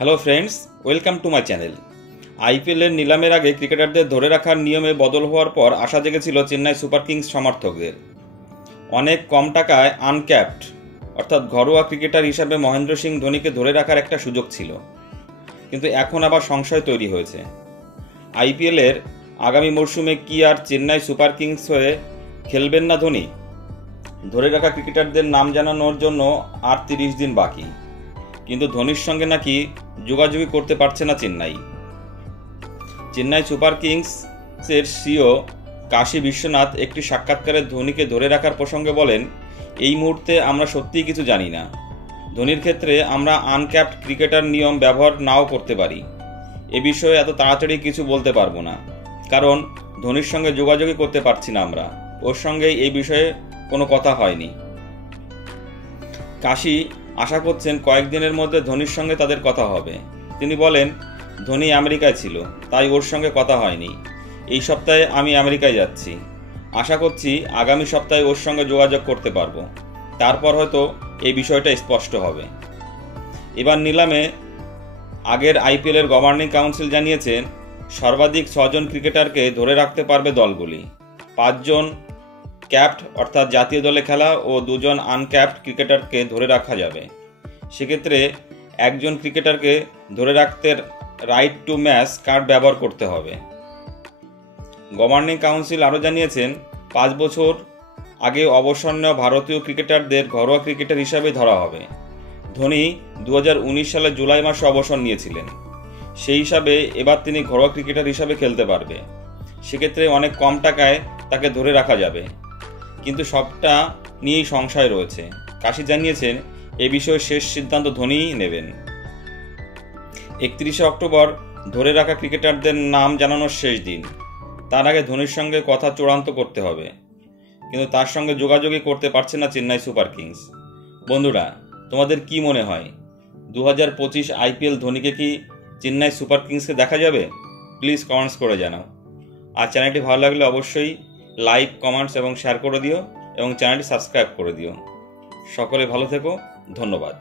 Hello friends, welcome to my channel. আইপিএলের নিলামের আগে ক্রিকেটারদের ধরে রাখার নিয়মে বদল হওয়ার পর আশা জেগেছিল চেন্নাই সুপার কিংস সমর্থকদের। অনেক কম টাকায় আনক্যাপড অর্থাৎ ঘরোয়া ক্রিকেটার হিসাবে মহেন্দ্র সিং ধোনিকে ধরে রাখার একটা সুযোগ ছিল, কিন্তু এখন আবার সংশয় তৈরি হয়েছে। আইপিএলের আগামী মরশুমে কি আর চেন্নাই সুপার কিংস হয়ে খেলবেন না ধোনি? ধরে রাখা ক্রিকেটারদের নাম জানানোর জন্য আর 30 দিন বাকি, কিন্তু ধোনির সঙ্গে নাকি যোগাযোগই করতে পারছে না চেন্নাই সুপার কিংসের সিইও কাশী বিশ্বনাথ একটি সাক্ষাৎকারে ধোনিকে ধরে রাখার প্রসঙ্গে বলেন, এই মুহূর্তে আমরা সত্যিই কিছু জানি না। ধোনির ক্ষেত্রে আমরা আনক্যাপড ক্রিকেটার নিয়ম ব্যবহার নাও করতে পারি। এ বিষয়ে এত তাড়াতাড়ি কিছু বলতে পারবো না, কারণ ধোনির সঙ্গে যোগাযোগই করতে পারছি না আমরা। ওর সঙ্গে এই বিষয়ে কোনো কথা হয়নি। কাশী আশা করছেন কয়েকদিনের মধ্যে ধোনির সঙ্গে তাদের কথা হবে। তিনি বলেন, ধোনি আমেরিকায় ছিল, তাই ওর সঙ্গে কথা হয়নি। এই সপ্তাহে আমি আমেরিকায় যাচ্ছি। আশা করছি আগামী সপ্তাহে ওর সঙ্গে যোগাযোগ করতে পারবো। তারপর হয়তো এই বিষয়টা স্পষ্ট হবে। এবার নিলামে আগের আইপিএলের গভর্নিং কাউন্সিল জানিয়েছেন, সর্বাধিক 6 জন ক্রিকেটারকে ধরে রাখতে পারবে দলগুলি। 5 জন ক্যাপড অর্থাৎ জাতীয় দলে খেলা ও 2 জন আনক্যাপড ক্রিকেটারকে ধরে রাখা যাবে। সেক্ষেত্রে একজন ক্রিকেটারকে ধরে রাখতে রাইট টু ম্যাচ কার্ড ব্যবহার করতে হবে। গভর্নিং কাউন্সিল আরও জানিয়েছেন, 5 বছর আগে অবসর নেওয়া ভারতীয় ক্রিকেটারদের ঘরোয়া ক্রিকেটার হিসাবে ধরা হবে। ধোনি 2019 সালে জুলাই মাসে অবসর নিয়েছিলেন। সেই হিসাবে এবার তিনি ঘরোয়া ক্রিকেটার হিসাবে খেলতে পারবে। সেক্ষেত্রে অনেক কম টাকায় তাকে ধরে রাখা যাবে, কিন্তু সবটা নিয়েই সংশয় রয়েছে। কাশী জানিয়েছেন, এ বিষয়ে শেষ সিদ্ধান্ত ধোনিই নেবেন। 31শে অক্টোবর ধরে রাখা ক্রিকেটারদের নাম জানানোর শেষ দিন। তার আগে ধোনির সঙ্গে কথা চূড়ান্ত করতে হবে, কিন্তু তার সঙ্গে যোগাযোগই করতে পারছে না চেন্নাই সুপার কিংস। বন্ধুরা, তোমাদের কি মনে হয় 2025 আইপিএল ধোনিকে কি চেন্নাই সুপার কিংসকে দেখা যাবে? প্লিজ কমেন্টস করে জানাও। আর চ্যানেলটি ভালো লাগলে অবশ্যই লাইক, কমেন্টস এবং শেয়ার করে দিও, এবং চ্যানেলটি সাবস্ক্রাইব করে দিও। সকলে ভালো থেকো, ধন্যবাদ।